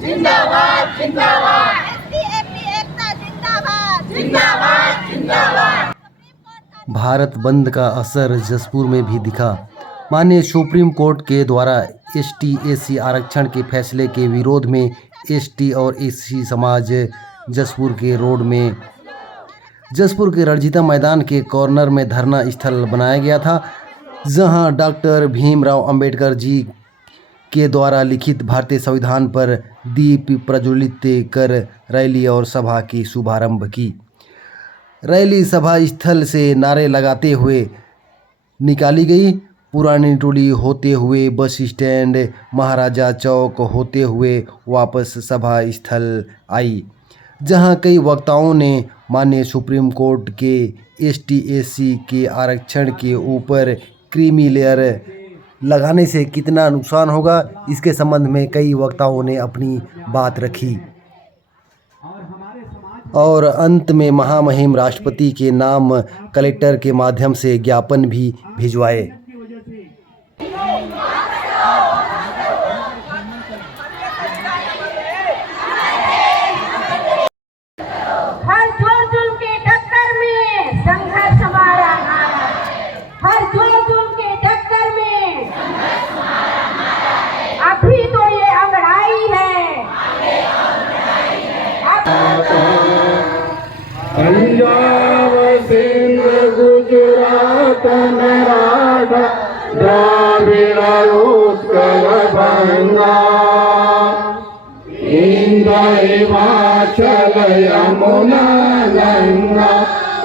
जिंदाबाद जिंदाबाद एसटी एकता जिंदाबाद जिंदाबाद जिंदाबाद। भारत बंद का असर जसपुर में भी दिखा। माननीय सुप्रीम कोर्ट के द्वारा एसटी एसी आरक्षण के फैसले के विरोध में एसटी और एसी समाज जसपुर के रणजीता मैदान के कॉर्नर में धरना स्थल बनाया गया था, जहां डॉक्टर भीमराव अंबेडकर जी के द्वारा लिखित भारतीय संविधान पर दीप प्रज्वलित कर रैली और सभा की शुभारंभ की। रैली सभा स्थल से नारे लगाते हुए निकाली गई। पुरानी टोली होते हुए बस स्टैंड महाराजा चौक होते हुए वापस सभा स्थल आई, जहां कई वक्ताओं ने माननीय सुप्रीम कोर्ट के एसटी एसी के आरक्षण के ऊपर क्रीमी लेयर लगाने से कितना नुकसान होगा, इसके संबंध में कई वक्ताओं ने अपनी बात रखी और अंत में महामहिम राष्ट्रपति के नाम कलेक्टर के माध्यम से ज्ञापन भी भिजवाए। पंजाब सिंध गुजरात मराठा द्राविड़ उत्कल गंगा इंद हिमाचल यमुना गंगा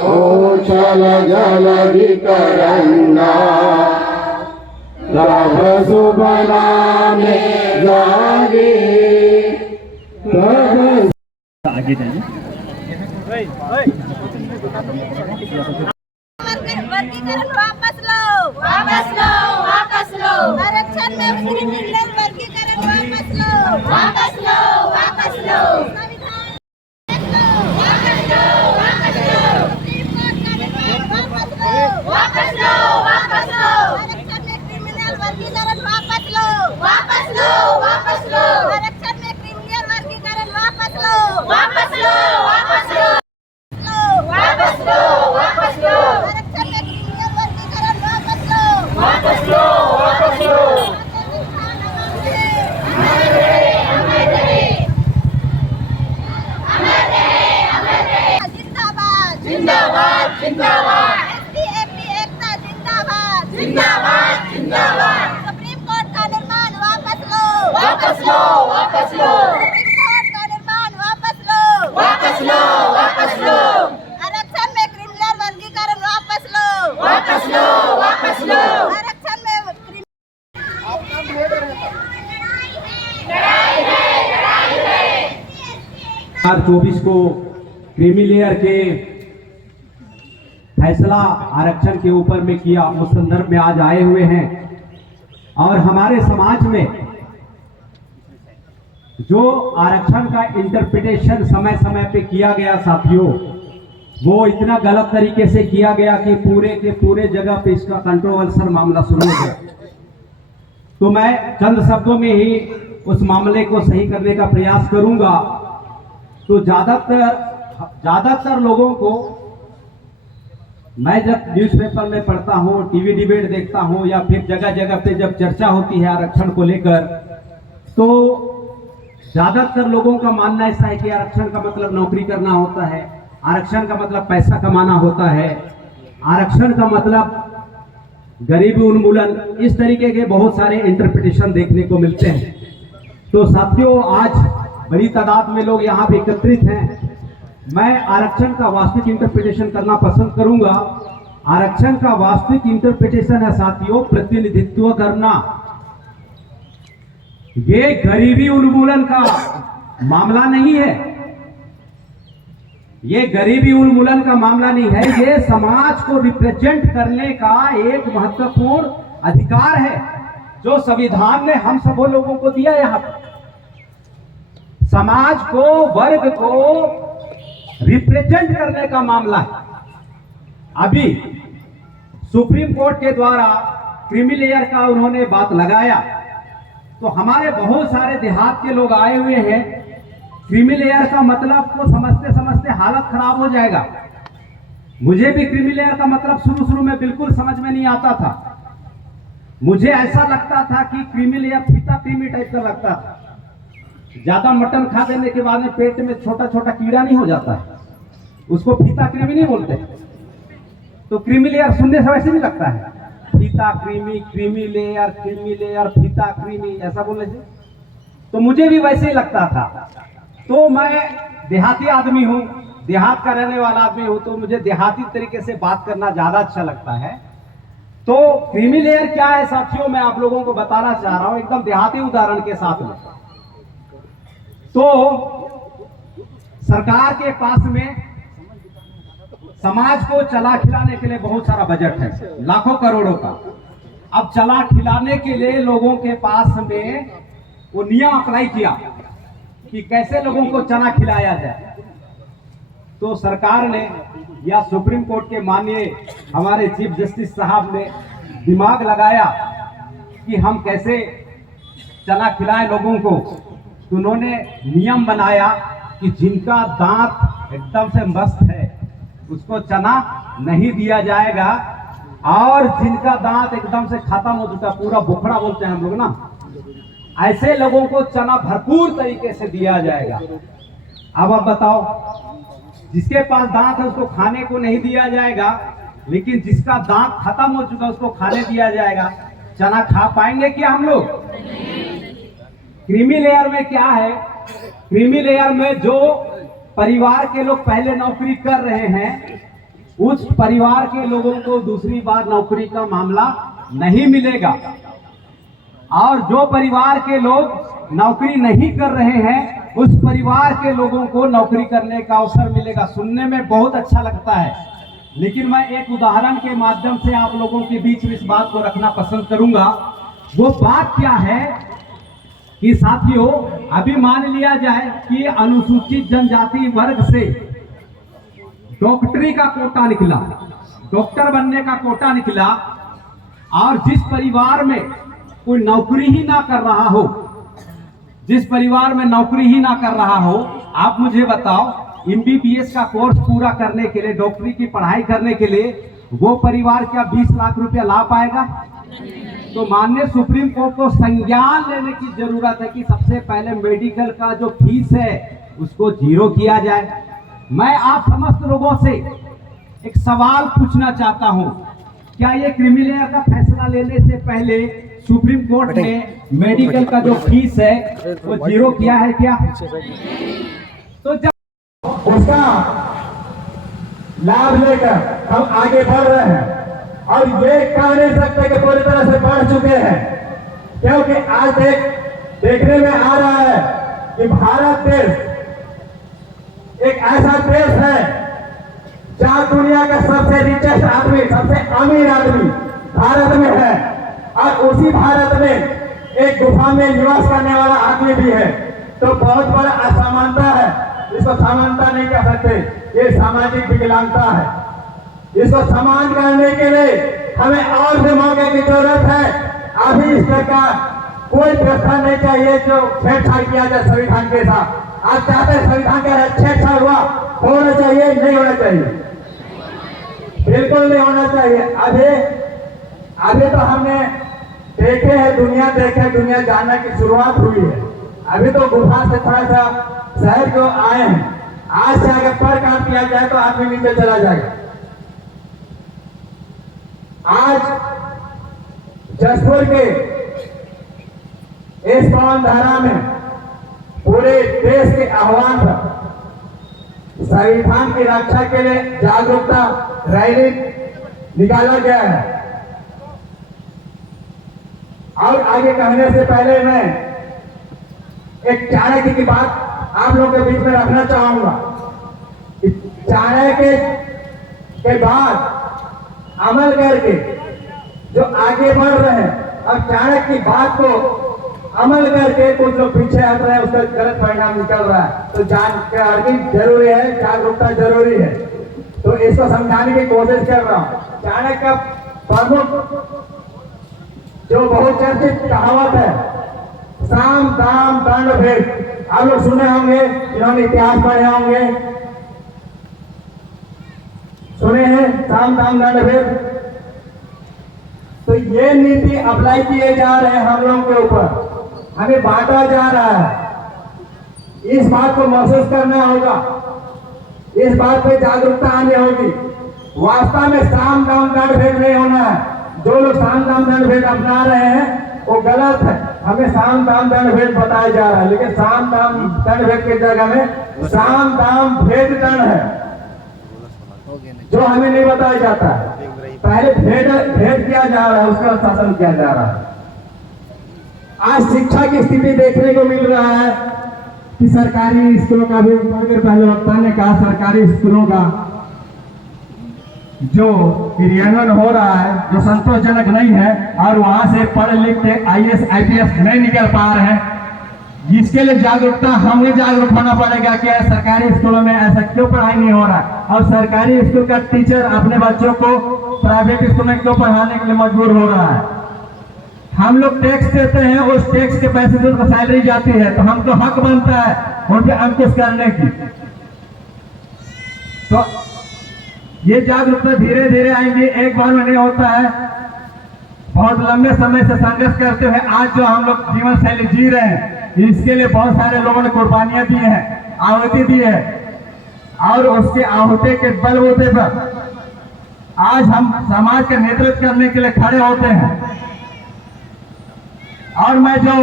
उच्छल जलधि तरंगा तब शुभ नामे जागे तब आगे वर्गीकरण वापस लो वापस लो वापस लो। आरक्षण में वर्गीकरण वापस लो वापस लो वापस लो। संविधान वापस लो वापस लो। सुप्रीम कोर्ट का निर्णय वापस लो वापस लो। आरक्षण में क्रिमिनल वर्गीकरण वापस लो वापस लो वापस लो। आरक्षण में क्रिमिनल वर्गीकरण वापस लो वापस लो वापस लो वापस लो वापस लो। आरक्षण में क्रिमिनल वर्गीकरण वापस लो वापस लो वापस लो। अमर रहे अमर रहे अमर रहे अमर रहे। जिंदाबाद जिंदाबाद जिंदाबाद एसटी एकता जिंदाबाद जिंदाबाद जिंदाबाद। सुप्रीम कोर्ट का निर्माण वापस लो वापस लो वापस लो। सुप्रीम कोर्ट का निर्माण वापस लो वापस लो वापस लो। वापस लो वापस लो। आरक्षण में 2024 को क्रीमी लेयर के फैसला आरक्षण के ऊपर में किया, उस संदर्भ में आज आए हुए हैं। और हमारे समाज में जो आरक्षण का इंटरप्रिटेशन समय समय पे किया गया साथियों, वो इतना गलत तरीके से किया गया कि पूरे के पूरे जगह पे इसका कंट्रोवर्शियल मामला शुरू हो गया। तो मैं चंद शब्दों में ही उस मामले को सही करने का प्रयास करूंगा। तो ज्यादातर लोगों को मैं जब न्यूज़पेपर में पढ़ता हूं, टीवी डिबेट देखता हूं, या फिर जगह जगह पे जब चर्चा होती है आरक्षण को लेकर, तो ज्यादातर लोगों का मानना ऐसा है कि आरक्षण का मतलब नौकरी करना होता है, आरक्षण का मतलब पैसा कमाना होता है, आरक्षण का मतलब गरीबी उन्मूलन, इस तरीके के बहुत सारे इंटरप्रिटेशन देखने को मिलते हैं। तो साथियों, आज बड़ी तादाद में लोग यहाँ पे एकत्रित हैं। मैं आरक्षण का वास्तविक इंटरप्रिटेशन करना पसंद करूंगा। आरक्षण का वास्तविक इंटरप्रिटेशन है साथियों, प्रतिनिधित्व करना। ये गरीबी उन्मूलन का मामला नहीं है, ये गरीबी उन्मूलन का मामला नहीं है, ये समाज को रिप्रेजेंट करने का एक महत्वपूर्ण अधिकार है जो संविधान ने हम सब लोगों को दिया। यहाँ समाज को, वर्ग को रिप्रेजेंट करने का मामला है। अभी सुप्रीम कोर्ट के द्वारा क्रीमी लेयर का उन्होंने बात लगाया, तो हमारे बहुत सारे देहात के लोग आए हुए हैं। क्रीमी लेयर का मतलब को समझते समझते हालत खराब हो जाएगा। मुझे भी क्रीमी लेयर का मतलब शुरू शुरू में बिल्कुल समझ में नहीं आता था। मुझे ऐसा लगता था कि क्रीमी लेयर फीता क्रीमी टाइप का लगता था। ज्यादा मटन खा देने के बाद में पेट में छोटा छोटा कीड़ा नहीं हो जाता है, उसको फीता क्रीमी नहीं बोलते। तो क्रीमी लेयर सुनने से वैसे नहीं लगता है, फीता क्रीमी, क्रीमी लेयर, फीता क्रीमी, ऐसा बोलने से तो मुझे भी वैसे ही लगता था। तो मैं देहाती आदमी हूँ, देहात का रहने वाला आदमी हूँ, तो मुझे देहाती तरीके से बात करना ज्यादा अच्छा लगता है। तो क्रीमी लेयर क्या है साथियों, मैं आप लोगों को बताना चाह रहा हूं एकदम देहाती उदाहरण के साथ में। तो सरकार के पास में समाज को चला खिलाने के लिए बहुत सारा बजट है, लाखों करोड़ों का। अब चला खिलाने के लिए लोगों के पास में वो नियम अप्लाई किया कि कैसे लोगों को चना खिलाया जाए। तो सरकार ने या सुप्रीम कोर्ट के माननीय हमारे चीफ जस्टिस साहब ने दिमाग लगाया कि हम कैसे चना खिलाएं लोगों को। तो उन्होंने नियम बनाया कि जिनका दांत एकदम से मस्त है उसको चना नहीं दिया जाएगा, और जिनका दांत एकदम से खत्म हो चुका, पूरा बुखड़ा बोलते हैं हम लोग ना, ऐसे लोगों को चना भरपूर तरीके से दिया जाएगा। अब आप बताओ, जिसके पास दांत है उसको खाने को नहीं दिया जाएगा, लेकिन जिसका दांत खत्म हो चुका उसको खाने दिया जाएगा। चना खा पाएंगे क्या हम लोग? क्रीमी लेयर में क्या है, क्रीमी लेयर में जो परिवार के लोग पहले नौकरी कर रहे हैं, उस परिवार के लोगों को दूसरी बार नौकरी का मामला नहीं मिलेगा, और जो परिवार के लोग नौकरी नहीं कर रहे हैं उस परिवार के लोगों को नौकरी करने का अवसर मिलेगा। सुनने में बहुत अच्छा लगता है, लेकिन मैं एक उदाहरण के माध्यम से आप लोगों के बीच में इस बात को रखना पसंद करूंगा। वो बात क्या है कि साथियों, अभी मान लिया जाए कि अनुसूचित जनजाति वर्ग से डॉक्टरी का कोटा निकला, डॉक्टर बनने का कोटा निकला, और जिस परिवार में कोई नौकरी ही ना कर रहा हो, जिस परिवार में नौकरी ही ना कर रहा हो, आप मुझे बताओ, एमबीबीएस का कोर्स पूरा करने के लिए, डॉक्टरी की पढ़ाई करने के लिए वो परिवार क्या 20 लाख रुपया ला पाएगा? तो माननीय सुप्रीम कोर्ट को संज्ञान लेने की जरूरत है कि सबसे पहले मेडिकल का जो फीस है उसको जीरो किया जाए। मैं आप समस्त लोगों से एक सवाल पूछना चाहता हूं, क्या ये क्रीमी लेयर का फैसला लेने से पहले सुप्रीम कोर्ट ने मेडिकल का जो फीस है वो जीरो किया है क्या? तो जब उसका लाभ लेकर हम आगे बढ़ रहे हैं, और ये कह नहीं सकते कि पूरी तरह से बढ़ चुके हैं, क्योंकि आज देखने में आ रहा है कि भारत देश एक ऐसा देश है जहां दुनिया का सबसे रिचेस्ट आदमी, सबसे अमीर आदमी भारत में है, और उसी भारत में एक गुफा में निवास करने वाला आदमी भी है। तो बहुत बड़ा असमानता है, इसको समानता नहीं कह सकते, ये सामाजिक विकलांगता है। इसको समान करने के लिए हमें और भी मौके की जरूरत है। अभी इस प्रकार कोई व्यवस्था नहीं चाहिए जो छेड़छाड़ किया जाए संविधान के साथ। आप चाहते हैं संविधान का छेड़छाड़ हुआ, होना चाहिए, नहीं होना चाहिए, बिल्कुल नहीं होना चाहिए। अभी तो हमने देखे हैं, दुनिया जानने की शुरुआत हुई है। अभी तो गुफा से थोड़ा सा शहर को आए हैं, आज से अगर पर काम किया जाए तो आदमी नीचे चला जाएगा। आज जसपुर के इस पवन धारा में पूरे देश के आह्वान पर संविधान की रक्षा के लिए जागरूकता रैली निकाला गया है। और आगे कहने से पहले मैं एक चाणक्य की बात आप लोगों के बीच में रखना चाहूंगा। चाणक्य के बाद अमल करके जो आगे बढ़ रहे हैं, और चाणक्य की बात को अमल करके कुछ लोग पीछे हट रहे हैं, उसका गलत परिणाम निकल रहा है। तो जानकारी जरूरी है, जागरूकता जरूरी है। तो इसको समझाने की कोशिश कर रहा हूं। चाणक्य का प्रमुख जो बहुत चर्चित कहावत है, साम दाम दंड भेद, आप लोग सुने होंगे, इन्होंने इतिहास पढ़े होंगे, सुने हैं साम दाम दंड भेद। तो ये नीति अप्लाई किए जा रहे हैं हम लोगों के ऊपर, हमें बांटा जा रहा है। इस बात को महसूस करना होगा, इस बात पे जागरूकता आनी होगी। वास्तव में साम दाम दंड भेद नहीं होना है। जो लोग साम दाम दंड भेद अपना रहे हैं वो गलत है। हमें साम दाम दंड भेद बताया जा रहा है, लेकिन साम दाम दंड भेद की जगह में साम दाम भेद दंड है, जो हमें नहीं बताया जाता है। पहले भेद किया जा रहा है, उसका शासन किया जा रहा है। आज शिक्षा की स्थिति देखने को मिल रहा है कि सरकारी स्कूलों का भी, पहले वक्ता ने कहा, सरकारी स्कूलों का जो क्रियान्वयन हो रहा है जो संतोषजनक नहीं है, और वहां से पढ़ लिख के IAS IPS नहीं निकल पा रहे हैं। जिसके लिए जागरूकता, हमें जागरूक होना पड़ेगा कि सरकारी स्कूलों में ऐसा क्यों पढ़ाई नहीं हो रहा है, और सरकारी स्कूल का टीचर अपने बच्चों को प्राइवेट स्कूल में क्यों पढ़ाने के लिए मजबूर हो रहा है। हम लोग टैक्स देते हैं, उस टैक्स के पैसे से उनको सैलरी जाती है, तो हमको हक बनता है उन पर अंकुश करने की। तो ये जागरूकता धीरे धीरे आएंगे, एक बार में नहीं होता है। बहुत लंबे समय से संघर्ष करते हुए आज जो हम लोग जीवन शैली जी रहे हैं, इसके लिए बहुत सारे लोगों ने कुर्बानियां दी हैं, आहुति दी है, और उसके आहुति के बलबूते पर आज हम समाज का नेतृत्व करने के लिए खड़े होते हैं। और मैं जो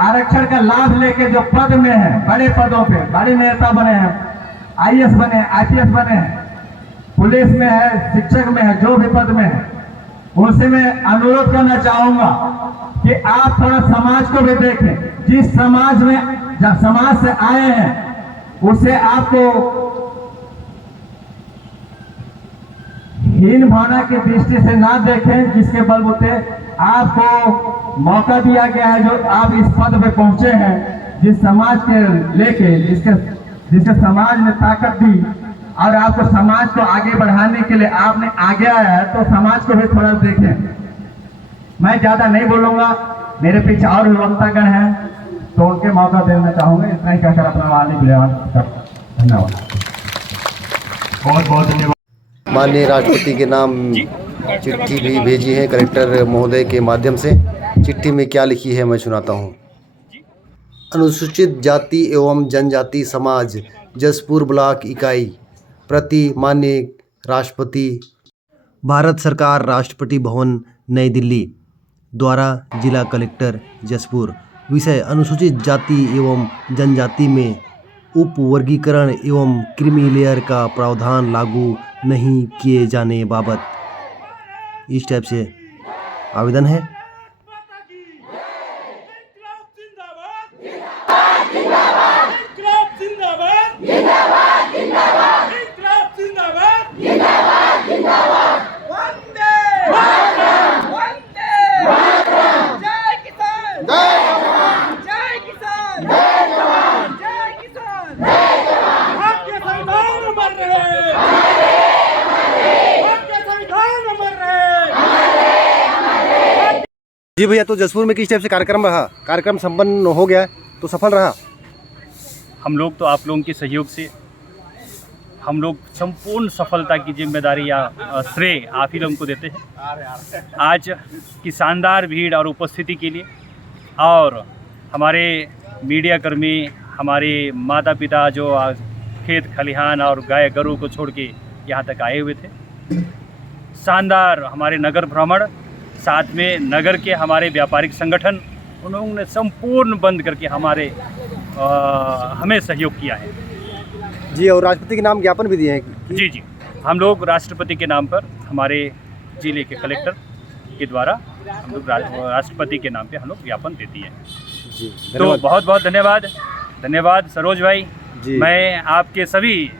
आरक्षण का लाभ लेके जो पद में है, बड़े पदों पे बड़े नेता बने हैं, IAS बने हैं, IPS बने हैं, पुलिस में है, शिक्षक में है, जो भी पद में है, उनसे मैं अनुरोध करना चाहूंगा कि आप थोड़ा समाज को भी देखें। जिस समाज में, जब समाज से आए हैं, उसे आपको हीन भावना की दृष्टि से ना देखें, जिसके बलबूते आपको मौका दिया गया है, जो आप इस पद पे पहुंचे हैं, जिस समाज के लेके, जिसके समाज ने ताकत दी, और आपको समाज को आगे बढ़ाने के लिए आपने आगे आया है, तो समाज को भी थोड़ा देखें। मैं ज्यादा नहीं बोलूंगा, मेरे पीछे और भी वक्तागण हैं, तो उनके मौका देना चाहूंगा। इतना ही कहकर अपना वाणी विराम करता। धन्यवाद, बहुत बहुत धन्यवाद। माननीय राष्ट्रपति के नाम चिट्ठी भी भेजी है कलेक्टर महोदय के माध्यम से। चिट्ठी में क्या लिखी है मैं सुनाता हूँ। अनुसूचित जाति एवं जनजाति समाज जसपुर ब्लॉक इकाई प्रति माननीय राष्ट्रपति, भारत सरकार, राष्ट्रपति भवन नई दिल्ली द्वारा जिला कलेक्टर जसपुर। विषय: अनुसूचित जाति एवं जनजाति में उप वर्गीकरण एवं क्रीमी लेयर का प्रावधान लागू नहीं किए जाने बाबत इस टाइप से आवेदन है। जी भैया, तो जसपुर में किस टाइप से कार्यक्रम रहा? कार्यक्रम संपन्न हो गया तो सफल रहा? हम लोग तो आप लोगों के सहयोग से हम लोग संपूर्ण सफलता की जिम्मेदारी या श्रेय आप ही लोगों को देते हैं। आज की शानदार भीड़ और उपस्थिति के लिए, और हमारे मीडिया कर्मी, हमारे माता पिता जो खेत खलिहान और गाय गरू को छोड़ के यहाँ तक आए हुए थे। शानदार हमारे नगर भ्रमण, साथ में नगर के हमारे व्यापारिक संगठन, उन्होंने संपूर्ण बंद करके हमें सहयोग किया है। जी, और राष्ट्रपति के नाम ज्ञापन भी दिए हैं? जी जी, हम लोग राष्ट्रपति के नाम पर, हमारे जिले के कलेक्टर के द्वारा हम लोग राष्ट्रपति के नाम पे हम लोग ज्ञापन देती हैं। जी, तो बहुत बहुत धन्यवाद। धन्यवाद सरोज भाई जी। मैं आपके सभी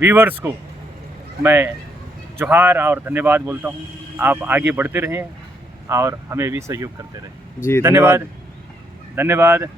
व्यूवर्स को मैं जोहार और धन्यवाद बोलता हूँ। आप आगे बढ़ते रहें और हमें भी सहयोग करते रहें। जी, धन्यवाद। धन्यवाद।